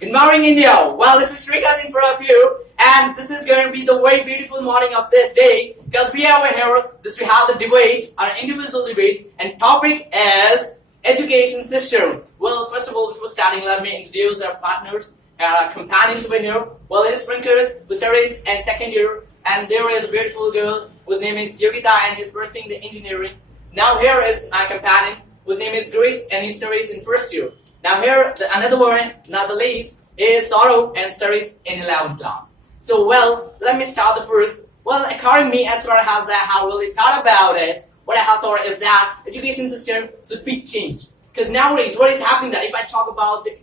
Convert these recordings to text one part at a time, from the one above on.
Good morning, India. Well, this is Shrikant in front of you, and this is going to be the very beautiful morning of this day because we are here just to have the debate, our individual debate, and topic is education system. Well, first of all, before starting, let me introduce our partners, our companions over here. Well, it is Sprinkers, who studies in second year, and there is a beautiful girl whose name is Yogita, and he's pursuing the engineering. Now here is my companion, whose name is Grace, and he studies in first year. Now here, another one, not the least, is Saurav and studies in 11th class. So well, let me start the first. Well, according to me, as far as how really thought about it, what I have thought is that education system should be changed. Because nowadays, what is happening that if I talk about the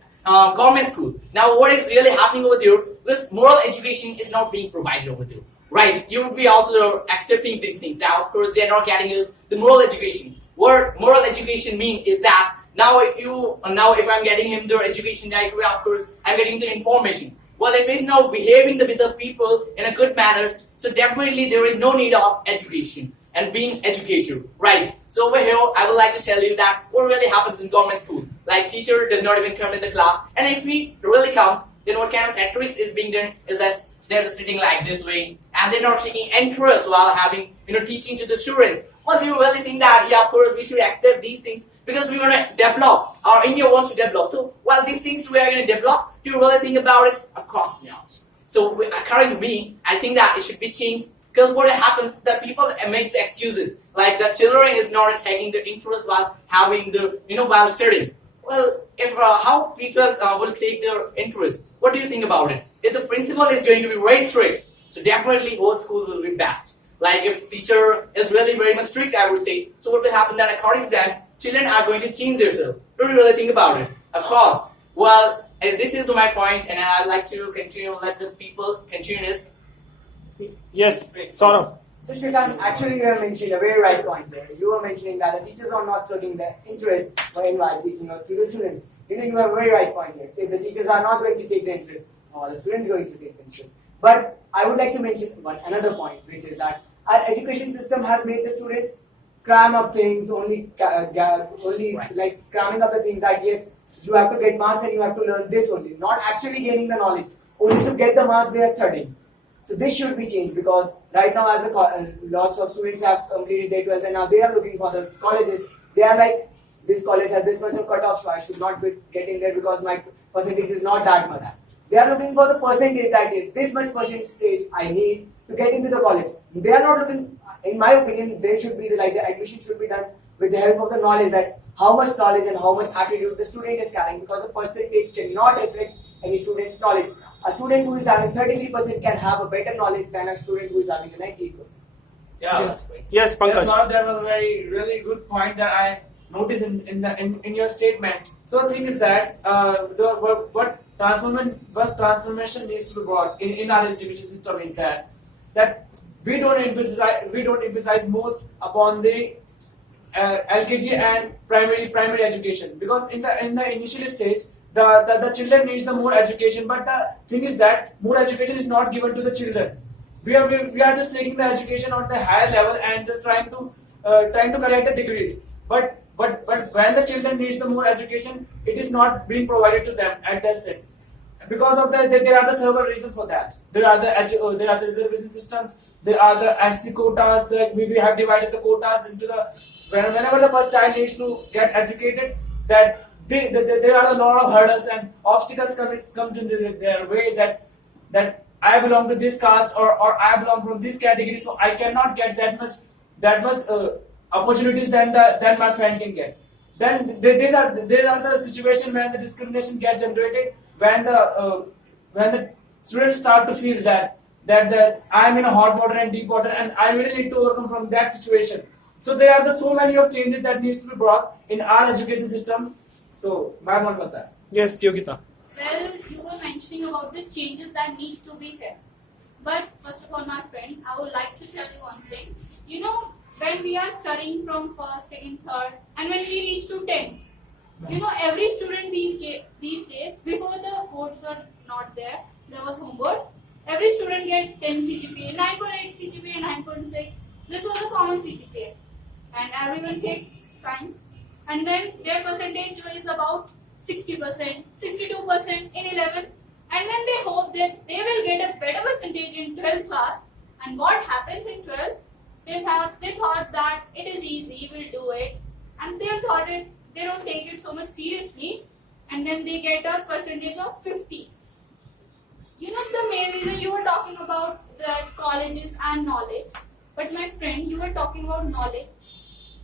government school, now what is really happening over there, because moral education is not being provided over there. Right, you would be also accepting these things. Now, of course, they are not getting us the moral education. What moral education means is that now if I'm getting him the education right away, of course, I'm getting the information. Well, if he's not behaving with the people in a good manners, so definitely there is no need of education and being educated, right? So over here, I would like to tell you that what really happens in government school, like teacher does not even come in the class, and if he really comes, then what kind of theatrics is being done is that they're just sitting like this way, and they're not taking interest while having, teaching to the students. Well, do you really think that, yeah, of course, we should accept these things because we want to develop, our India wants to develop. So, while these things we are going to develop, do you really think about it? Of course not. So, according to me, I think that it should be changed because what happens, that people make excuses, like the children is not taking the interest while having the, while studying. Well, if how people will take their interest, what do you think about it? If the principal is going to be very strict, so definitely whole school will be best. Like if teacher is really very much strict, I would say, so what will happen that according to that, children are going to change themselves. Don't you really think about it? Of course. Well, this is my point, and I'd like to continue, let the people continue this. Yes, Saurav. So Shrikant, actually you are mentioning a very right point there. You were mentioning that the teachers are not taking the interest while teaching to the students. You have a very right point here. If the teachers are not going to take the interest, or the students are going to take the interest. But I would like to mention another point, which is that our education system has made the students cram up things, only right. Like cramming up the things that yes, you have to get marks and you have to learn this only, not actually gaining the knowledge, only to get the marks they are studying. So this should be changed because right now as lots of students have completed their 12th and now they are looking for the colleges. They are like, this college has this much of cutoff, so I should not be getting there because my percentage is not that much. They are looking for the percentage that is this much percentage I need to get into the college. They are not looking, in my opinion, they should be the admission should be done with the help of the knowledge, that how much knowledge and how much attitude the student is carrying, because the percentage cannot affect any student's knowledge. A student who is having 33% can have a better knowledge than a student who is having a 98%. Yeah. Yes, Pankaj. That was a really good point that I noticed in your statement. So the thing is that what transformation needs to be brought in our education system is that we don't emphasize most upon the LKG and primary education, because in the initial stage the children needs the more education, but the thing is that more education is not given to the children. We are just taking the education on the higher level and just trying to collect the degrees, but when the children needs the more education, it is not being provided to them at that stage. Because of that, there are the several reasons for that. There are the reservation systems. There are the SC quotas. We have divided the quotas into whenever the child needs to get educated, that there are a lot of hurdles and obstacles comes in their way, that I belong to this caste or I belong from this category, so I cannot get that much opportunities than my friend can get. Then there are the situation where the discrimination gets generated, when the students start to feel that I am in a hot water and deep water and I really need to overcome from that situation. So there are so many of changes that needs to be brought in our education system. So my point was that. Yes, Yogita. Well, you were mentioning about the changes that need to be here. But first of all, my friend, I would like to tell you one thing. When we are studying from first, second, third, and when we reach to 10th, every student these days, before the boards were not there was homework. Every student get 10 CGPA, 9.8 CGPA, 9.6. This was a common CGPA, and everyone takes science, and then their percentage is about 60%, 62% in 11th, and then they hope that they will get a better percentage in 12th class. And what happens in 12th? They thought that it is easy, we'll do it, and they don't take it so much seriously, and then they get a percentage of 50s. You know, the main reason you were talking about the colleges and knowledge, but my friend, you were talking about knowledge.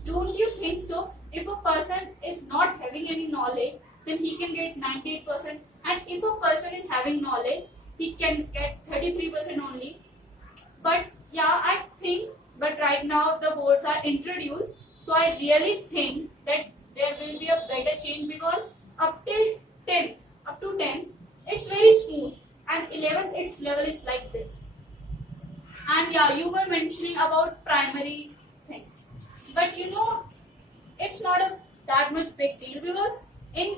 Don't you think so? If a person is not having any knowledge, then he can get 98%, and if a person is having knowledge, he can get 33% only. But yeah, I think, but right now the boards are introduced, so I really think that there will be a better change, because up to 10th, it's very smooth, and 11th, its level is like this. And yeah, you were mentioning about primary things, but you know, it's not that much big deal, because in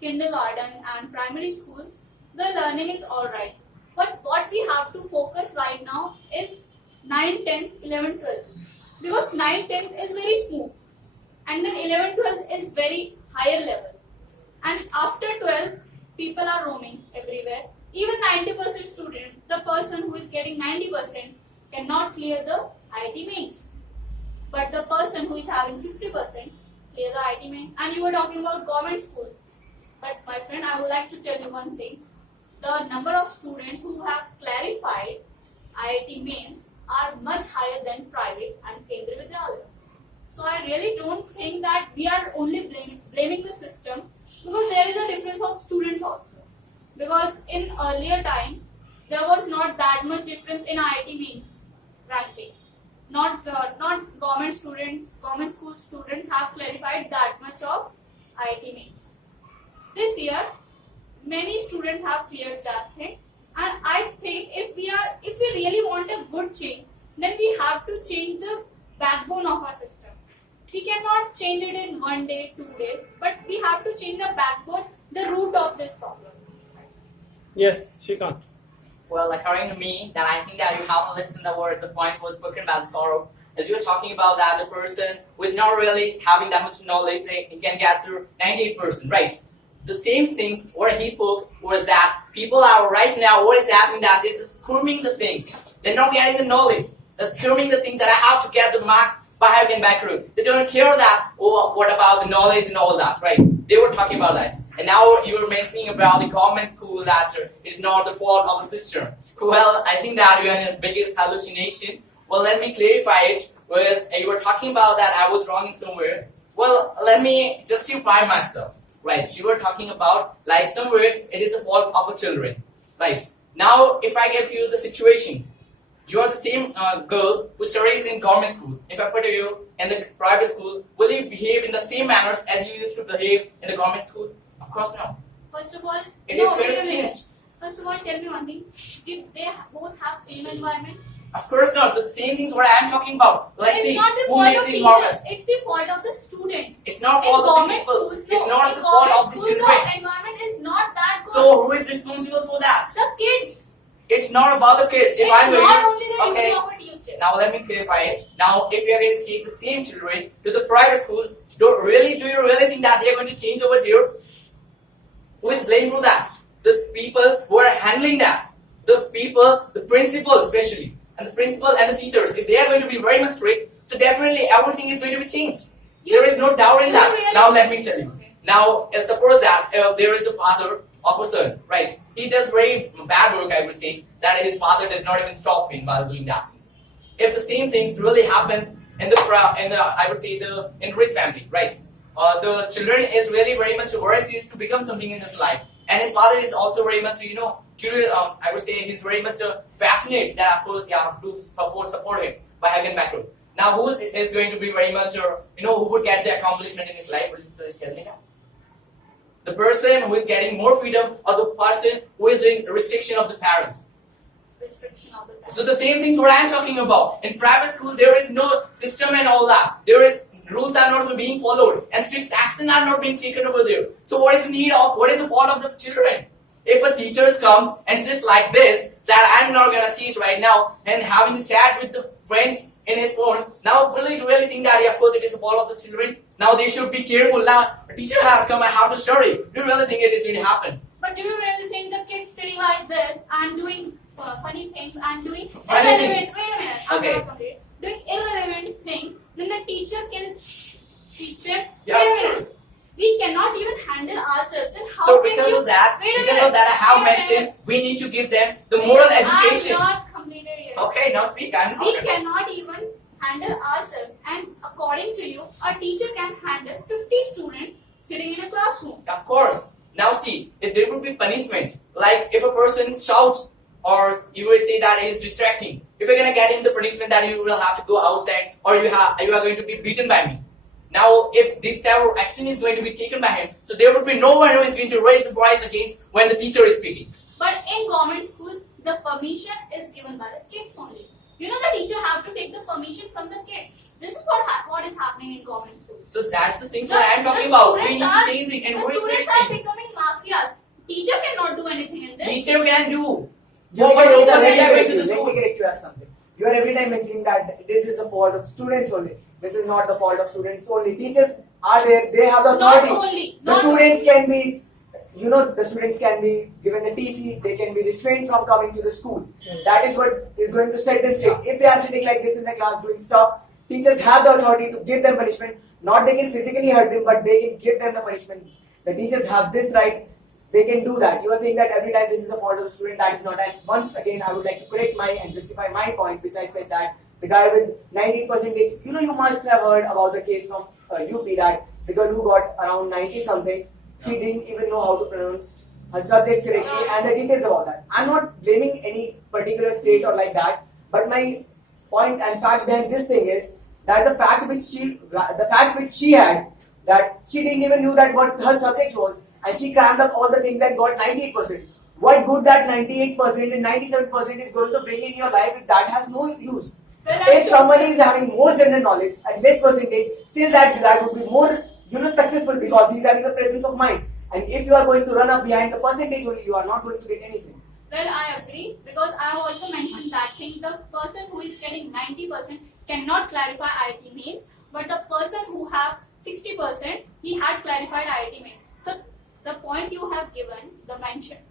kindergarten and primary schools, the learning is alright. But what we have to focus right now is 9, 10, 11, 12. Because 9, 10 is very smooth. And then 11, 12 is very higher level. And after 12, people are roaming everywhere. Even 90% student, the person who is getting 90% cannot clear the IT mains. But the person who is having 60% clear the IT mains. And you were talking about government schools. But my friend, I would like to tell you one thing. The number of students who have clarified IIT mains are much higher than private and Kendriya Vidyalaya. So I really don't think that we are only blaming the system, because there is a difference of students also. Because in earlier time, there was not that much difference in IIT mains ranking. Not government school students have clarified that much of IIT mains. This year, many students have cleared that thing, and I think if we really want a good change, then we have to change the backbone of our system. We cannot change it in 1 day, 2 days, but we have to change the backbone, the root of this problem. Yes, Shrikant. Well, according to me, that I think that you haven't listened to the point was spoken about sorrow. As you were talking about that, the person who is not really having that much knowledge, they can get to 98%, right? The same things what he spoke was that people are right now, what is happening, that they're just screaming the things. They're not getting the knowledge. They're screaming the things that I have to get the marks by having background. They don't care that, oh, what about the knowledge and all that, right? They were talking about that. And now you were mentioning about the government school that is not the fault of the system. Well, I think that we are in the biggest hallucination. Well, let me clarify it. Whereas you were talking about that I was wrong in somewhere. Well, let me justify myself. Right, you were talking about like somewhere it is the fault of the children. Right, now if I get you the situation, you are the same girl who studies in government school. If I put you in the private school, will you behave in the same manners as you used to behave in the government school? Of course no. First of all, It is going to change. First of all, tell me one thing. Did they both have same environment? Of course not. The same things what I am talking about. Let's It's see not the who fault makes of the teachers. environment. It's the fault of the students. It's not In fault of the government people. schools, It's no. not In the fault government of the schools, children. The environment is not that good. So who is responsible for that? The kids. It's not about the kids. If It's I'm not going, only the duty of a teacher. Now let me clarify it. Now if you are going to take the same children to the private school, do you really think that they are going to change over there? Who is blamed for that? The people who are handling that. The people, the principal especially, and the principal and the teachers. If they are going to be very much strict, so definitely everything is going to be changed. There is no doubt in that. Really Now let me tell you. Okay. Now suppose that there is a father of a son, right? He does very bad work, I would say, that his father does not even stop him while doing that things. If the same things really happens in the I would say in his family, right? The children is really very much overseas to become something in his life, and his father is also very much curious. I would say he's very much fascinated that of course you have to support him by having background. Now who is going to be very much who would get the accomplishment in his life? Will you please tell me now? The person who is getting more freedom, or the person who is doing restriction of the parents? Restriction of the parents. So the same things what I am talking about. In private school, there is no system and all that. There is rules are not being followed, and strict action are not being taken over there. So what is the need of? What is the fault of the children? If a teacher comes and sits like this, that I'm not gonna teach right now, and having the chat with the friends in his phone. Now, will you really think that, yeah, of course, it is the fault of the children? Now, they should be careful. Now, a teacher has come and how to study. Do you really think it is going to happen? But do you really think the kids sitting like this and doing funny things and doing Funny irrelevant? things. Wait a minute. I'm Okay. not complete. Doing irrelevant things, then the teacher can teach them. Yeah, wait a of minute. course. We cannot even handle ourselves. Then how So, can because you? of that, Wait a because minute. of that, I have Wait a minute. mentioned we need to give them the moral Wait, education. I'm not completed yet. Okay, now speak. I'm We not. cannot even handle ourselves, and according to you, a teacher can handle 50 students sitting in a classroom. Of course. Now see, if there would be punishment, like if a person shouts or you will say that he is distracting, if you're gonna get him the punishment that you will have to go outside or you are going to be beaten by me. Now if this type of action is going to be taken by him, so there would be no one who is going to raise the voice against when the teacher is speaking. But in government schools, the permission is given by the kids only. You know, the teacher have to take the permission from the kids. This is what is happening in government schools. So that's the things The- what I am the talking about. We students need to are- change it and the we need students to are change. becoming mafias. Teacher cannot do anything in this. Teacher can do. You For what let me purpose we are going correct to you, the let me school? correct you at something. You are every time mentioning that this is the fault of students only. This is not the fault of students only. Teachers are there, they have the Not authority. only. The Not students only. can be, the students can be given the TC, they can be restrained from coming to the school. That is what is going to set them straight. If they are sitting like this in the class doing stuff, teachers have the authority to give them punishment. Not they can physically hurt them, but they can give them the punishment. The teachers have this right. They can do that. You are saying that every time this is the fault of the student. That is not. And once again, I would like to correct and justify my point, which I said that the guy with 98%, you must have heard about the case from UP that the girl who got around 90 somethings, she didn't even know how to pronounce her subjects correctly and the details about that. I'm not blaming any particular state or like that, but my point and fact behind this thing is that the fact which she had, that she didn't even knew that what her subject was, and she crammed up all the things and got 98%. What good that 98% and 97% is going to bring in your life if that has no use? Well, If somebody is having more general knowledge and less percentage, still that guy would be more successful because he's having the presence of mind. And if you are going to run up behind the percentage only, you are not going to get anything. Well, I agree because I have also mentioned that thing. The person who is getting 90% cannot clarify IIT means, but the person who have 60%, he had clarified IIT means. So the point you have given, the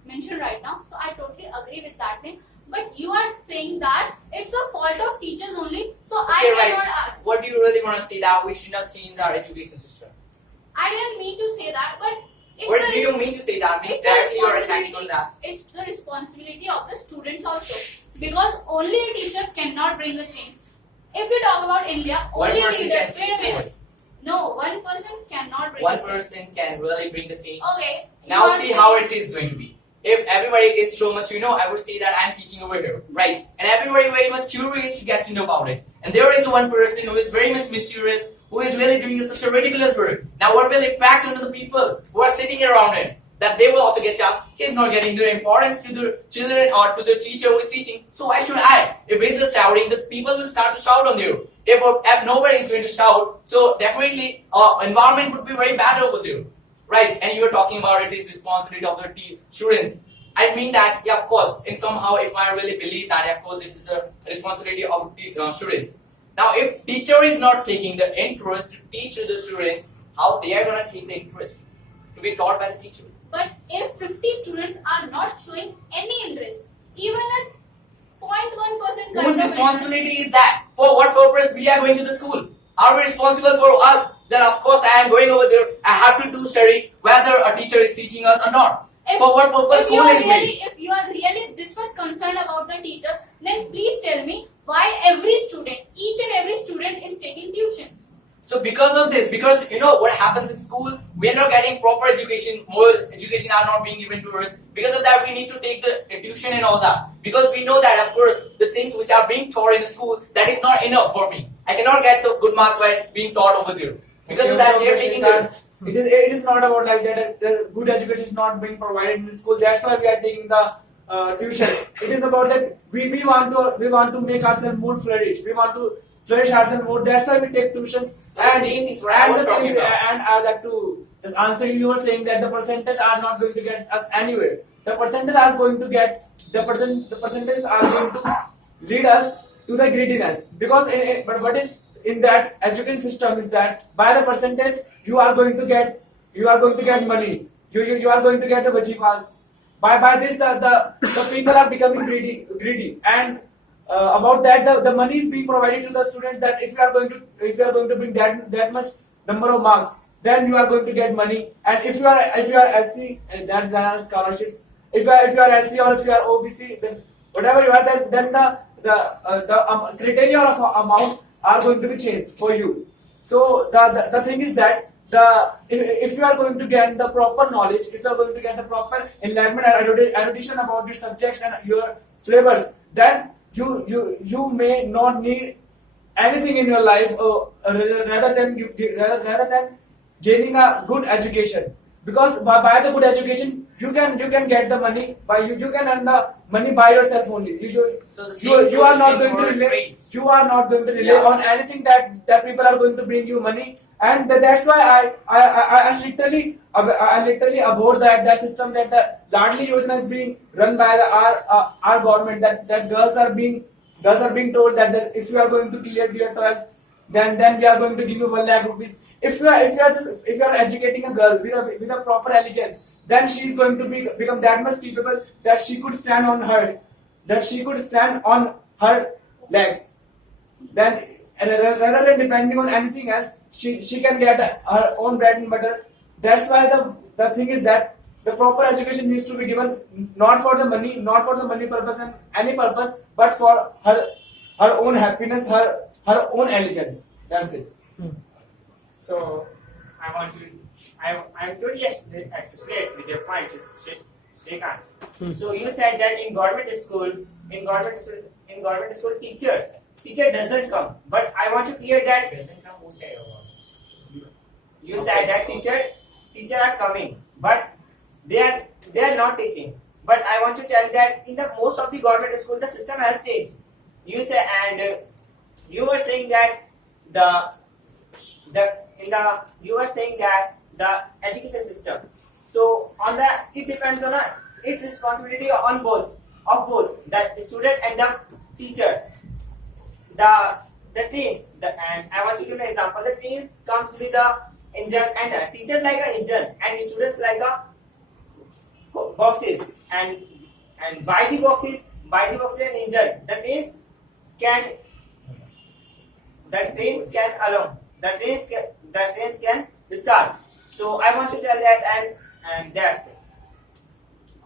mention right now, so I totally agree with that thing. But you are saying that it's the fault of teachers only. So Okay, I right. cannot. What do you really want to say that we should not change our education system? I didn't mean to say that, but it's What the do you mean to say that? Means it's the directly you are attacking on responsibility. that. It's the responsibility of the students also. Because only a teacher cannot bring a change. If we talk about India, One only person leader. can Wait change a minute. the world. No, one person cannot bring One a change. person can really bring the change. Okay. Now you are see saying- how it is going to be. If everybody is so much, I would say that I'm teaching over here, right? And everybody very much curious to get to know about it. And there is one person who is very much mysterious, who is really doing such a ridiculous work. Now what will affect on the people who are sitting around him? That they will also get chance. He's not getting the importance to the children or to the teacher who is teaching. So why should I? If he's just shouting, the people will start to shout on you. If nobody is going to shout, so definitely environment would be very bad over there. Right, and you are talking about it is responsibility of the students. I mean that, yeah, of course, and somehow if I really believe that, of course, this is the responsibility of these students. Now, if teacher is not taking the interest to teach to the students, how they are going to take the interest to be taught by the teacher? But if 50 students are not showing any interest, even a 0.1% Whose responsibility is that? For what purpose we are going to the school? Are we responsible for us? Then of course I am going over there. I have to do study whether a teacher is teaching us or not. For what purpose school is made? If you are really this much concerned about the teacher, then please tell me why each and every student is taking tuitions. So because of this, because what happens in school, we are not getting proper education, moral education are not being given to us. Because of that, we need to take the tuition and all that. Because we know that, of course, the things which are being taught in the school, that is not enough for me. I cannot get the good marks by being taught over there. Because of that, they are taking the... It is not about like that. The good education is not being provided in the school. That's why we are taking the tuitions. It is about that we want to make ourselves more flourish. We want to flourish ourselves more. That's why we take tuitions. So the same things what I was talking about. And I would like to just answer you. You were saying that the percentage are not going to get us anywhere. The percentage are going to get the percentages are going to lead us to the greediness. Because but what is in that education system is that by the percentage you are going to get money. You are going to get the vajifas. By this the people are becoming greedy and about that the money is being provided to the students that if you are going to bring that much number of marks, then you are going to get money. And if you are SC, then there are scholarships. If you are SC or if you are OBC, then whatever you are, then the criteria of amount are going to be changed for you. So the thing is that if you are going to get the proper knowledge, if you are going to get the proper enlightenment and erudition about the subjects and your syllabus, then you may not need anything in your life rather than gaining a good education. Because by the good education you can get the money by you can earn the money by yourself only. You are not going to rely on anything that people are going to bring you money. And that's why I literally abhor that system, that the Ladli Yojana is being run by our government, that girls are being told that if you are going to clear your 12th, then we are going to give you 1 lakh rupees. If you are educating a girl with a proper intelligence, then she is going to become that much capable that she could stand on her legs. Then rather than depending on anything else, she can get her own bread and butter. That's why the thing is that the proper education needs to be given, not for the money purpose and any purpose, but for her own happiness, her own intelligence. That's it. So I'm totally associate with your point, Shrikant. So you said that in government school, teacher doesn't come. But I want to clear that doesn't come. Who said about? You said that teacher are coming, but they are not teaching. But I want to tell that in the most of the government school the system has changed. You say you were saying that the education system. So on that it depends on its responsibility on both the student and the teacher. The trains, and I want to give an example. The trains comes with the engine and teachers like an engine and students like a boxes and by the boxes and engine the trains can start. So I want to tell that and that's it.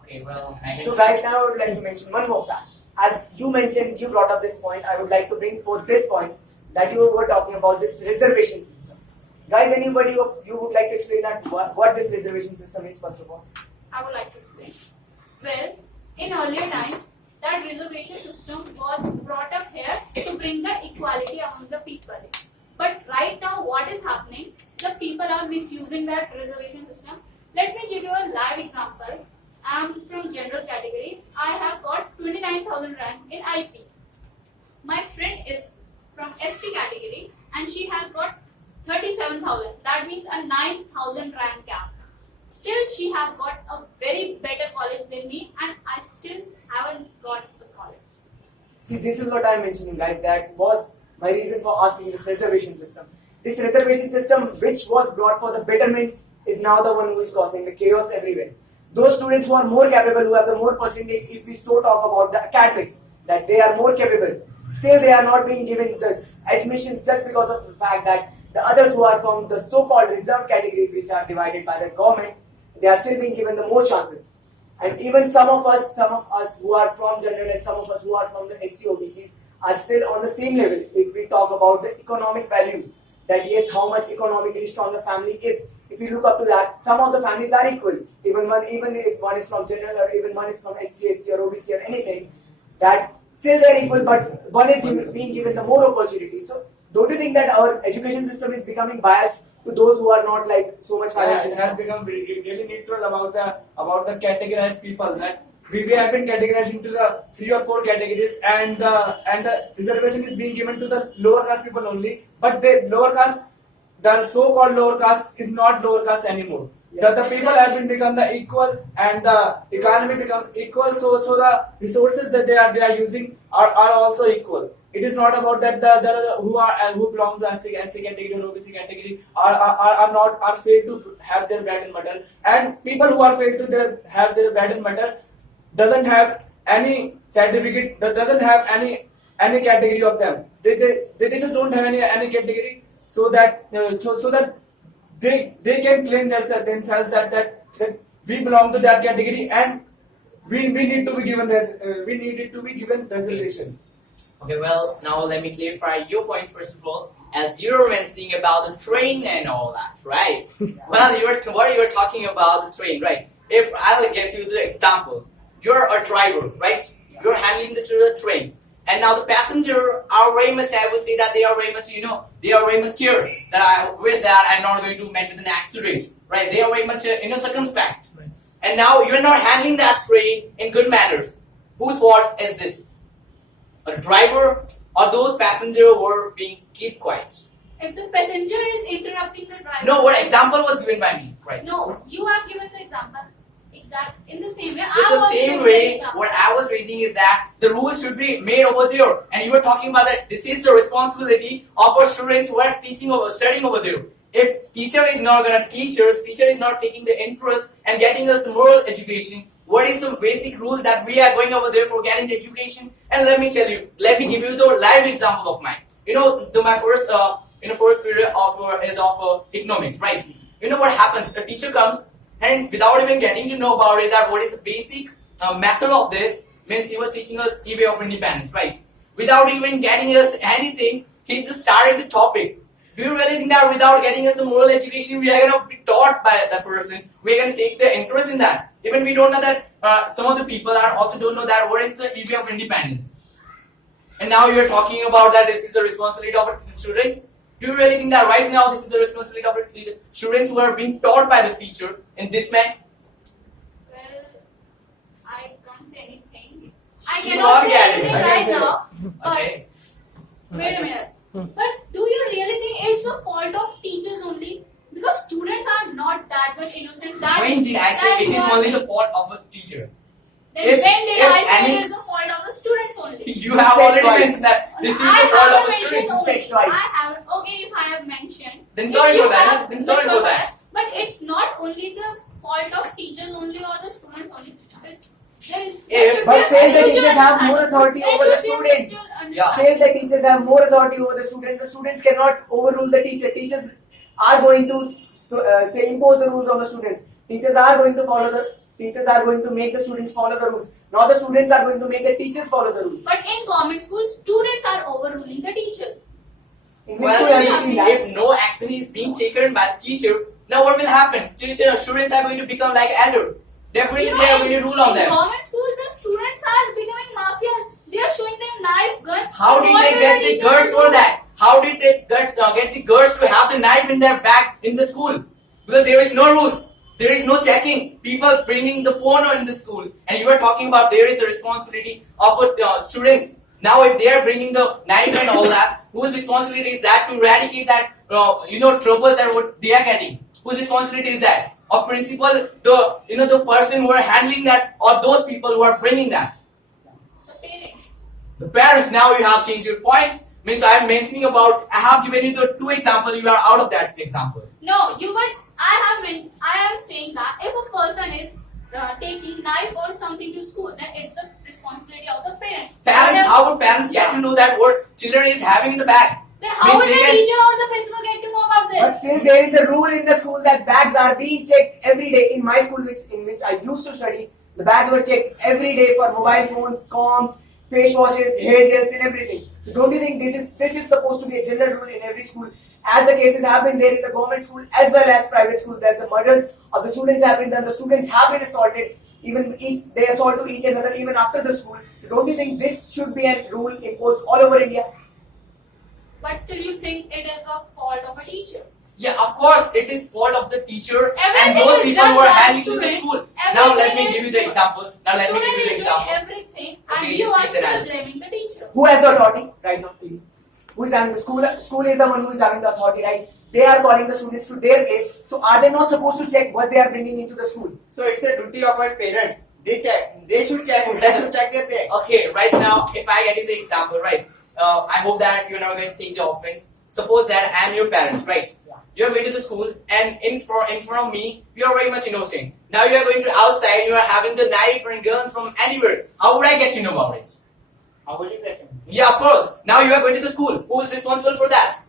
Okay, well, So guys, now I would like to mention one more fact. As you mentioned, you brought up this point, I would like to bring forth this point that you were talking about this reservation system. Guys, anybody of you would like to explain that what this reservation system is first of all? I would like to explain. Well, in earlier times, that reservation system was brought up here to bring the equality among the people. But right now, what is happening? The people are misusing that reservation system. Let me give you a live example. I am from general category. I have got 29,000 rank in IP. My friend is from ST category and she has got 37,000. That means a 9,000 rank gap. Still, she has got a very better college than me, and I still haven't got the college. See, this is what I'm mentioning, guys. That was my reason for asking this reservation system. This reservation system, which was brought for the betterment, is now the one who is causing the chaos everywhere. Those students who are more capable, who have the more percentage, if we so talk about the academics, that they are more capable, still they are not being given the admissions just because of the fact that the others who are from the so-called reserved categories, which are divided by the government, they are still being given the more chances. And even some of us who are from general and some of us who are from the SC OBCs are still on the same level if we talk about the economic values. That yes, how much economically strong the family is. If you look up to that, some of the families are equal. Even if one is from general or even one is from SC, SC or OBC or anything, that still they are equal, but one is being given the more opportunities. So don't you think that our education system is becoming biased to those who are not like so much financially? It has become really neutral about the categorized people. That we have been categorized into the 3 or 4 categories, and the reservation is being given to the lower caste people only. But the lower caste, the so-called lower caste, is not lower caste anymore. Yes. The people have been become the equal, and the economy become equal. So the resources that they are using are also equal. it is not about that the who belong to SC category or OBC category are failed to have their bread and butter, and people who are failed to have their bread and butter doesn't have any certificate, doesn't have any category of them. They just don't have any category, so that so that they can claim themselves that we belong to that category, and we need to be given we needed to be given reservation. Okay, well, now let me clarify your point first of all. As you were mentioning about the train and all that, right? Well, you were talking about the train, right? If I'll get you the example, you're a driver, right? You're handling the train, and now the passenger are very much, I would say that they are very much, they are very much scared that I wish that I'm not going to meet with an accident, right? They are very much, circumspect. Right. And now you're not handling that train in good manners. Whose fault is this? A driver or those passengers who were being keep quiet? If the passenger is interrupting the driver. No, what example was given by me, right? No, you have given the example. In the same way. So the same way, what I was raising is that the rules should be made over there, and you were talking about that this is the responsibility of our students who are studying over there. If teacher is not gonna teach us, teacher is not taking the interest and getting us the moral education, what is the basic rule that we are going over there for getting the education? And let me give you the live example of mine. My first period is of economics, right? You know what happens? The teacher comes and without even getting to know about it, that what is the basic method of this, means he was teaching us e-way of independence, right? Without even getting us anything, he just started the topic. Do you really think that without getting us the moral education, we are going to be taught by that person? We are going to take the interest in that. Even we don't know that some of the people also don't know that what is the e-way of independence. And now you are talking about that this is the responsibility of the students. Do you really think that right now this is the responsibility of the students who are being taught by the teacher in this manner? Well, I can't say anything. I You cannot are say getting anything it. right now. But Okay. wait a minute. But do you really think it's the fault of teachers only? Because students are not that much innocent. When did I say that it you is are only the saying. fault of a teacher? Then if- when did if I say any- it is the fault of the students only? You have said already twice. mentioned that this is the I fault of haven't a mentioned student. You said only. twice. I haven't. Okay, if I have mentioned. Then If sorry you for that. have- Then sorry for that. But it's not only the fault of teachers only or the students only. There is. If- But still the teachers have more understanding. authority There over the should be students. mutual Yeah. understanding. Still the teachers have more authority over the students. The students cannot overrule the teacher. Teachers are going to impose the rules on the students. Teachers are going to make the students follow the rules. Not the students are going to make the teachers follow the rules. But in government schools, students are overruling the teachers. In this school, I have seen that. if no action is being taken by the teacher, now what will happen? Students are going to become like adults. Definitely they are going to rule on in them. government schools, the students are becoming mafias. They are showing them knife, gun. How did they get the guts for that? How did they get the guts to have the knife in their bag in the school? Because there is no rules. There is no checking. People bringing the phone in the school. And you were talking about there is a responsibility of students. Now if they are bringing the knife and all that, whose responsibility is that to eradicate that, troubles that what they are getting? Whose responsibility is that? Of principal, the person who are handling that, or those people who are bringing that? The parents. The parents. Now you have changed your points. Means I am mentioning about, I have given you the two examples, you are out of that example. No, I am saying that if a person is taking knife or something to school, then it's the responsibility of the parent. Parents, how would parents get to know that what children is having in the bag? Then how Means will they the can- teacher or the principal get to know about But this? still, there is a rule in the school that bags are being checked every day. In my school, in which I used to study, the bags were checked every day for mobile phones, comms, face washes, hair gels, and everything. So don't you think this is supposed to be a general rule in every school? As the cases have been there in the government school as well as private school, that the murders of the students have been done, the students have been assaulted, they assault to each another even after the school. So don't you think this should be a rule imposed all over India? But still you think it is a fault of a teacher. Yeah, of course, it is fault of the teacher and Everything those is people done who are by handling to the student. school. Now let Everything me give is you the good. example. Now let me give you the Student is example. doing everything and Okay, you you are speak the still answer. blaming the teacher. Who has the authority right now? Who is having the school? School is the one who is having the authority, right? They are calling the students to their place. So are they not supposed to check what they are bringing into the school? So it's a duty of our parents. They should check their bags. Okay, right now, if I get you the example, right? I hope that you're never going to take the offense. Suppose that I'm your parents, right? Yeah. You're going to the school, and in front of me, you're very much innocent. Now you're going to outside, you are having the knife and guns from anywhere. How would I get to know about it? How will you get him? Yeah, of course. Now you are going to the school. Who is responsible for that?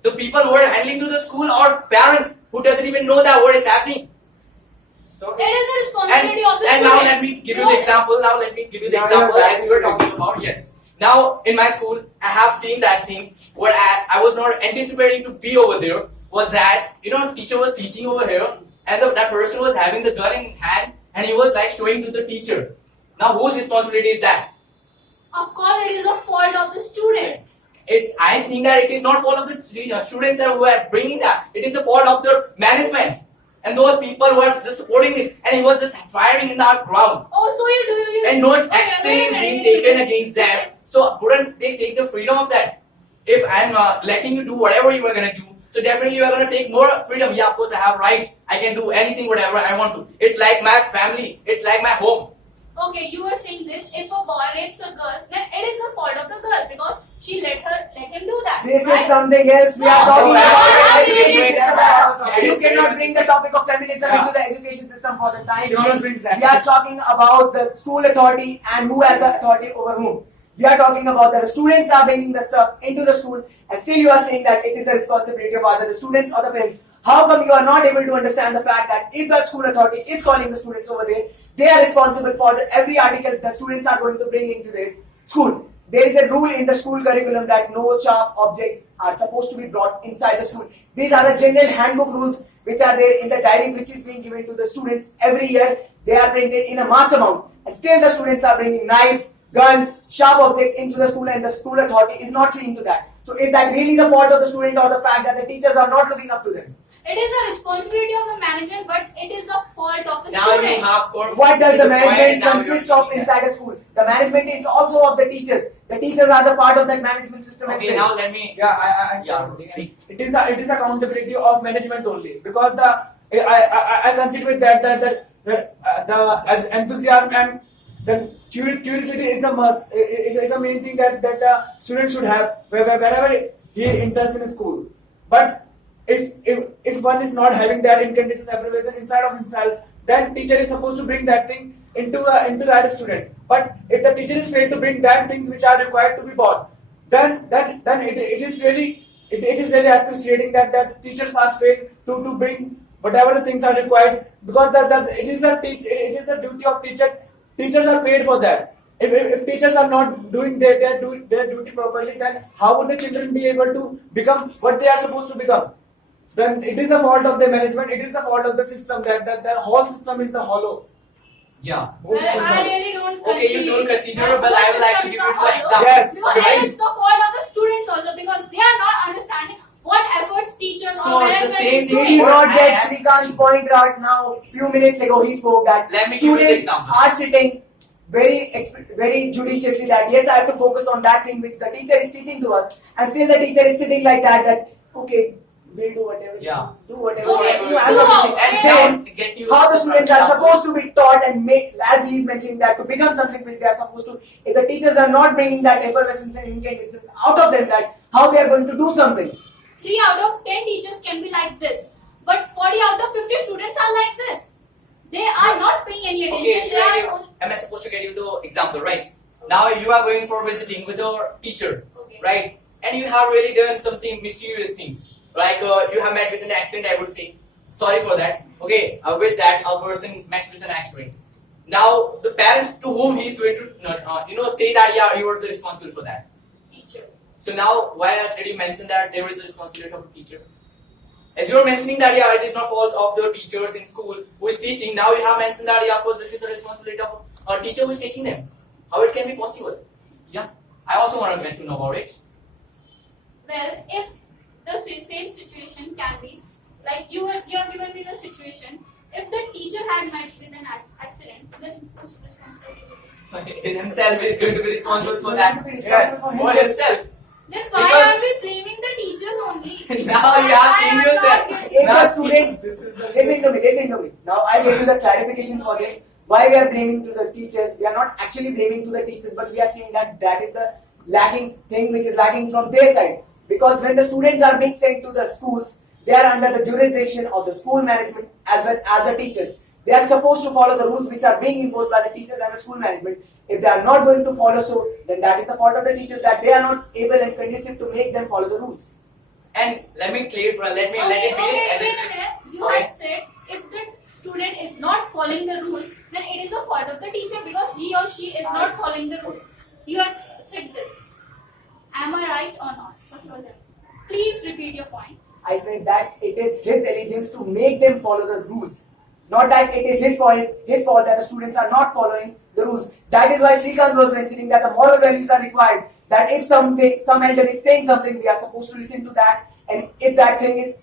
The people who are handling to the school, or parents who doesn't even know that what is happening? So It is the responsibility of the And student. now let me give you the example. Now let me give you the Now example you're as you were talking about. Yes. Now in my school, I have seen that things. What I was not anticipating to be over there was that teacher was teaching over here, and that person was having the gun in hand, and he was like showing to the teacher. Now whose responsibility is that? Of course, it is the fault of the student. I think that it is not fault of the students that who are bringing that. It is the fault of the management and those people who are just supporting it. And he was just firing in the ground, Oh, so you and no Okay, action wait a is minute, being wait a taken minute. against them. So couldn't they take the freedom of that? If I'm letting you do whatever you are gonna do, so definitely you are gonna take more freedom. Yeah, of course I have right. I can do anything, whatever I want to. It's like my family. It's like my home. Okay, you were saying this. If a boy rapes a girl, then it is the fault of the girl because she let him do that. This right? is something else. We are No, talking no, about no, education no, system. You no, cannot no, bring the topic of feminism Yeah. into the education system for the time She always being. brings that. We are talking about the school authority and who has the authority over whom. We are talking about that the students are bringing the stuff into the school, and still you are saying that it is the responsibility of either the students or the parents. How come you are not able to understand the fact that if the school authority is calling the students over there, they are responsible for every article the students are going to bring into their school. There is a rule in the school curriculum that no sharp objects are supposed to be brought inside the school. These are the general handbook rules which are there in the diary which is being given to the students every year. They are printed in a mass amount, and still the students are bringing knives, guns, sharp objects into the school, and the school authority is not seeing to that. So is that really the fault of the student or the fact that the teachers are not looking up to them? It is the responsibility of the management, but it is the fault of the Now student. you have got What does the to point, management and now you're consist of saying that. inside a school? The management is also of the teachers. The teachers are the part of that management system as Okay, well. now let me. Yeah, I see Yeah, something. speak. It is accountability of management only because I consider that the enthusiasm and the curiosity is the must is the main thing that the student should have whenever he enters in a school. But if one is not having that incandescent effervescence inside of himself, then teacher is supposed to bring that thing into that student. But if the teacher is failed to bring that things which are required to be bought, then it is really excruciating that the teachers are failed to bring whatever the things are required because it is the duty of teacher. Teachers are paid for that. If teachers are not doing their duty properly, then how would the children be able to become what they are supposed to become? Then it is the fault of the management. It is the fault of the system that the whole system is the hollow. Yeah. Well, I really don't Okay, you don't consider, that but the I will system actually is give you a the hollow. example. Yes, Because guys. it is the fault of the students also because they are not understanding what efforts teachers So or the management same is thing Did doing. you not get I- Srikant's point right now? Few minutes ago he spoke that Let me give you the students example. are sitting very judiciously that yes, I have to focus on that thing which the teacher is teaching to us, and still the teacher is sitting like that okay, we'll do whatever Yeah. do whatever Okay, you I'm do not all. teaching. And And then get you how the students are example. supposed to be taught and make, as he is mentioning that to become something which they are supposed to, if the teachers are not bringing that effervescence and incandescence out of them, that how they are going to do something. 3 out of 10 teachers can be like this, but 40 out of 50 students are like this. They are not paying any Okay, attention. so They are am I supposed to get you the example, right? Now you are going for visiting with your teacher, Okay. right? And you have really done something mysterious things, like you have met with an accident. I would say, sorry for that. Okay, I wish that a person met with an accident. Now the parents to whom he is going to, say that yeah, you are the responsible for that. teacher. So now, why did you mention that there is a responsibility of a teacher? As you are mentioning that yeah, it is not fault of the teachers in school who is teaching. Now you have mentioned that yeah, of course this is the responsibility of a teacher who is taking them. How it can be possible? Yeah, I also want to know about it. Well, if the same situation can be, like you have given me the situation, if the teacher had met with an accident, then whose responsibility will it Himself is going to be responsible for Going that. to be responsible For for himself. himself. be? Then why Because- are we blaming the teachers only? Now you have changed yourself. If Now the see, students, This is the listen to me. Now I'll give you the clarification for this. Why we are blaming to the teachers? We are not actually blaming to the teachers, but we are saying that is the lacking thing which is lacking from their side. Because when the students are being sent to the schools, they are under the jurisdiction of the school management as well as the teachers. They are supposed to follow the rules which are being imposed by the teachers and the school management. If they are not going to follow so, then that is the fault of the teachers that they are not able and conducive to make them follow the rules. And let me clarify. Let it be. Wait a and this minute. is- You have said if the student is not following the rule, then it is the fault of the teacher because he or she is not following the rule. You have said this. Am I right or not? First of all, please repeat your point. I said that it is his allegiance to make them follow the rules. Not that it is his fault that the students are not following the rules. That is why Srikanth was mentioning that the moral values are required. That if some elder is saying something, we are supposed to listen to that. And if that thing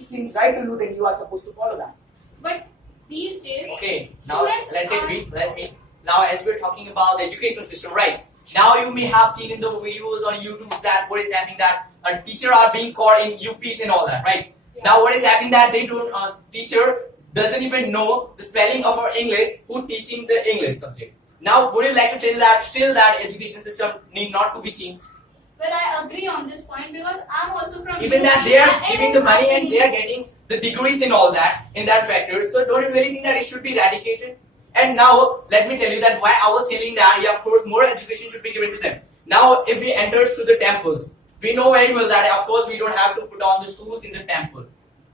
seems right to you, then you are supposed to follow that. But these days, Okay, now students let are- me. Now, as we're talking about the education system, right? Now you may have seen in the videos on YouTube that what is happening that a teacher are being caught in UPs and all that, right? Yeah. Now what is happening that they don't teacher doesn't even know the spelling of our English who teaching the English subject. Now would you like to tell that still that education system need not to be changed? Well, I agree on this point because I'm also from Even UP that they are and giving in the my money and they are opinion- getting the degrees in all that in that factor. So don't you really think that it should be eradicated? And now let me tell you that why I was telling that yeah, of course more education should be given to them. Now if we enter to the temples, we know very well that of course we don't have to put on the shoes in the temple.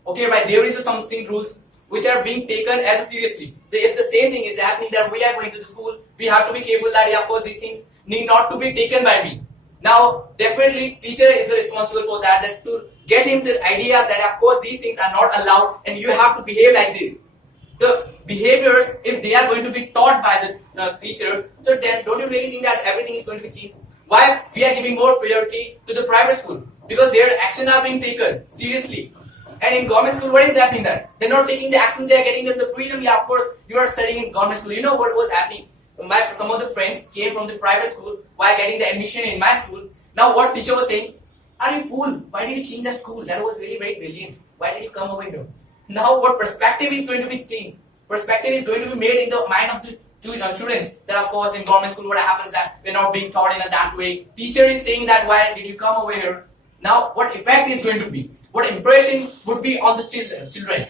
Okay, right? There is something rules which are being taken as seriously. If the same thing is happening that we are going to the school, we have to be careful that yeah, of course these things need not to be taken by me. Now definitely teacher is the responsible for that. That to get him the ideas that of course these things are not allowed and you have to behave like this. The behaviors, if they are going to be taught by the teachers, so then don't you really think that everything is going to be changed? Why we are giving more priority to the private school? Because their actions are being taken seriously. And in government school, what is happening there? They're not taking the action, they are getting the freedom. Yeah, of course, you are studying in government school. You know what was happening? Some of the friends came from the private school while getting the admission in my school. Now what teacher was saying? Are you fool? Why did you change the school? That was very, very brilliant. Why did you come over here? Now what perspective is going to be changed? Perspective is going to be made in the mind of the students. That of course in government school what happens that we're not being taught in that way. Teacher is saying that why did you come over here? Now what effect is going to be? What impression would be on the children?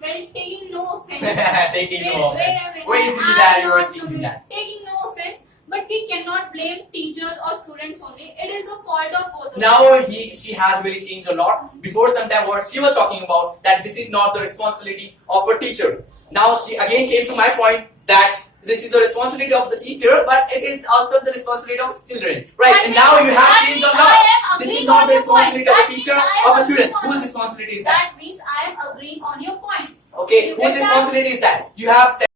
Well, taking no offense. Taking no Wait a offense. minute. Where is I'm that you are not teaching doing- that? Taking no offense, but we cannot blame teachers or students only. It is the fault of both of them. Now she has really changed a lot. Before some time what she was talking about that this is not the responsibility of a teacher. Now she again came to my point that this is the responsibility of the teacher, but it is also the responsibility of children. Right? That And means- now you have that changed a means lot. I am This is agreeing not on the your point. responsibility of That the teacher means I am of the agreeing students. on- Whose responsibility is that? That means I am agreeing on your point. Okay, You whose get that? responsibility is that? You have said